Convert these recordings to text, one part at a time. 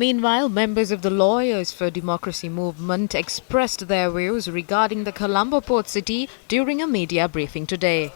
Meanwhile, members of the Lawyers for Democracy movement expressed their views regarding the Colombo Port City during a media briefing today.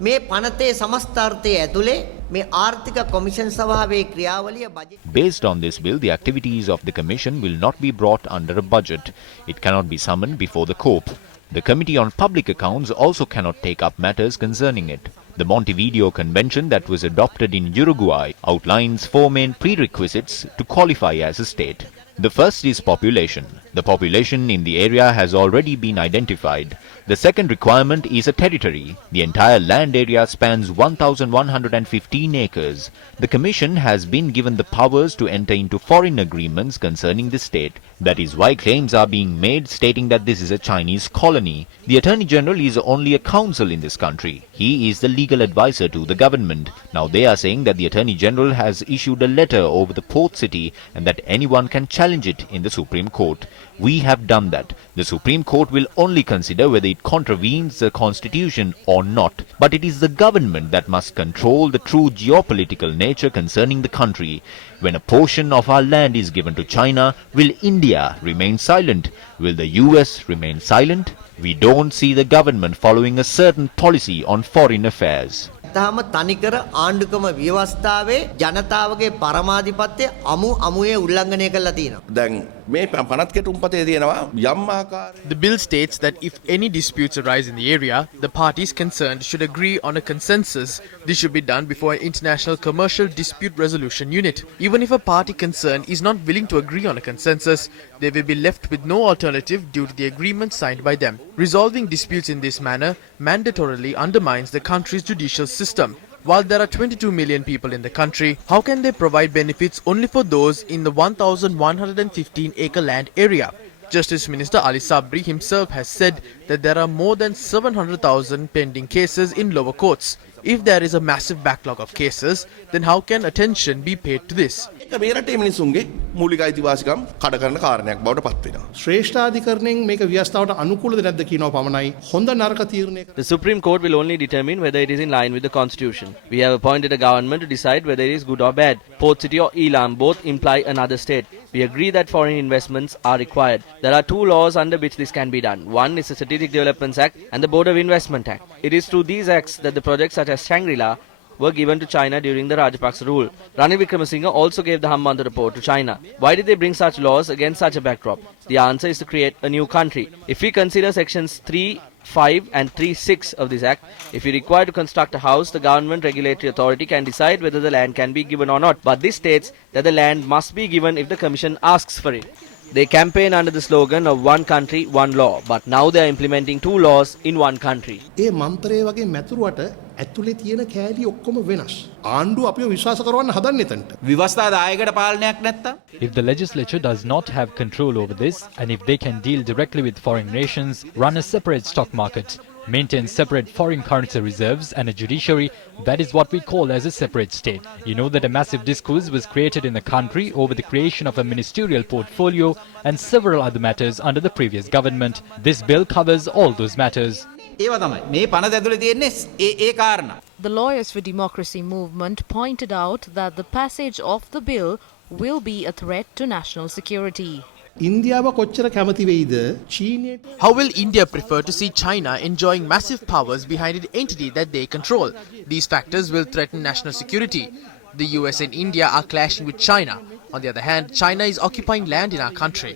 මේ පනතේ සමස්තාර්ථය ඇතුලේ මේ ආර්ථික commission සභාවේ ක්‍රියාවලිය budget. Based on this bill, the activities of the Commission will not be brought under a budget. It cannot be summoned before the court. The Committee on Public Accounts also cannot take up matters concerning it. The Montevideo Convention that was adopted in Uruguay outlines 4 main prerequisites to qualify as a state. The first is population. The population in the area has already been identified. The second requirement is a territory. The entire land area spans 1,115 acres. The Commission has been given the powers to enter into foreign agreements concerning the state. That is why claims are being made stating that this is a Chinese colony. The Attorney General is only a counsel in this country. He is the legal advisor to the government. Now they are saying that the Attorney General has issued a letter over the port city and that anyone can challenge it in the Supreme Court. We have done that. The Supreme Court will only consider whether it contravenes the constitution or not. But it is the government that must control the true geopolitical nature concerning the country. When a portion of our land is given to China, will India remain silent? Will the US remain silent? We don't see the government following a certain policy on foreign affairs. තහම තනිකර ආණ්ඩුක්‍රම ව්‍යවස්ථාවේ ජනතාවගේ පරමාධිපත්‍ය අමුයේ උල්ලංඝනය කරලා තියෙනවා. දැන් මේ පනත් කෙටුම්පතේ තියෙනවා යම් ආකාරයක. The bill states that if any disputes arise in the area, the parties concerned should agree on a consensus. This should be done before an international commercial dispute resolution unit. Even if a party concerned is not willing to agree on a consensus, they will be left with no alternative due to the agreement signed by them. Resolving disputes in this manner mandatorily undermines the country's judicial system. While there are 22 million people in the country, how can they provide benefits only for those in the 1,115-acre land area? Justice Minister Ali Sabri himself has said that there are more than 700,000 pending cases in lower courts. If there is a massive backlog of cases, then how can attention be paid to this? මේ රටේ මිනිසුන්ගේ මූලික අයිතිවාසිකම් කඩ කරන කාරණයක් බවට පත් වෙනවා. ශ්‍රේෂ්ඨාධිකරණයෙන් මේක ව්‍යවස්ථාවට අනුකූලද නැද්ද කියනවා පමණයි හොඳ නරක තීරණය. The Supreme Court will only determine whether it is in line with the Constitution. We have appointed a government to decide whether it is good or bad. Port City or Elam both imply another state. We agree that foreign investments are required. There are 2 laws under which this can be done. One is the Strategic Developments Act and the Board of Investment Act. It is through these acts that the projects such as Shangri-La were given to China during the Rajapaksa rule. Ranil Wickremesinghe also gave the Hambantota port to China. Why did they bring such laws against such a backdrop? The answer is to create a new country. If we consider sections 3, 5 and 3(6) of this act, if we require to construct a house, the government regulatory authority can decide whether the land can be given or not. But this states that the land must be given if the commission asks for it. They campaign under the slogan of one country, one law. But now they are implementing 2 laws in one country. ඒ මන්ත්‍රය වගේ මැතුරුවට ඇතුලේ තියෙන කෑලි ඔක්කොම වෙනස්. ආණ්ඩුව අපිව විශ්වාස කරවන්න හදන්නේ එතනට. විවස්ථා දායකට පාලනයක් නැත්තම්. If the legislature does not have control over this, and if they can deal directly with foreign nations, run a separate stock market, maintain separate foreign currency reserves and a judiciary, that is what we call as a separate state. You know that a massive discourse was created in the country over the creation of a ministerial portfolio and several other matters under the previous government. This bill covers all those matters. ඒව තමයි මේ පනත ඇතුලේ තියෙන්නේ ඒ කාරණා. The Lawyers for Democracy movement pointed out that the passage of the bill will be a threat to national security. ඉන්දියාව කොච්චර කැමති වෙයිද චීනයට. How will India prefer to see China enjoying massive powers behind an entity that they control? These factors will threaten national security. The US and India are clashing with China. On the other hand, China is occupying land in our country.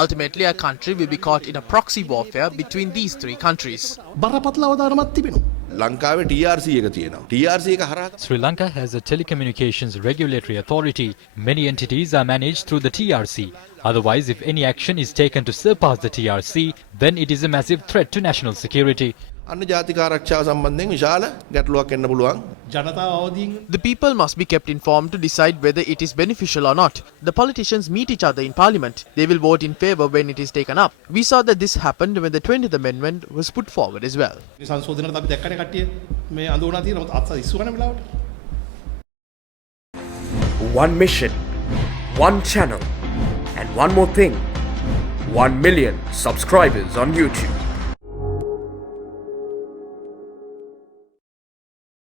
Ultimately, our country will be caught in a proxy warfare between these 3 countries. බරපතල අවධානමක් තිබෙනවා. ලංකාවේ TRC එක තියෙනවා. TRC එක හරහා Sri Lanka has a telecommunications regulatory authority. Many entities are managed through the TRC. Otherwise, if any action is taken to surpass the TRC, then it is a massive threat to national security. අන්න ජාතික ආරක්ෂාව සම්බන්ධයෙන් විශාල ගැටලුවක් එන්න පුළුවන්. ජනතාව අවදීන් The people must be kept informed to decide whether it is beneficial or not. The politicians meet each other in parliament. They will vote in favour when it is taken up. We saw that this happened when the 20th Amendment was put forward as well. සංශෝධනයට අපි දැක්කනේ කට්ටිය මේ අඳුරනා තියෙන මොකද අත්ස ඉස්සු කරන වෙලාවට. One mission, one channel, and one more thing. 1 million subscribers on YouTube.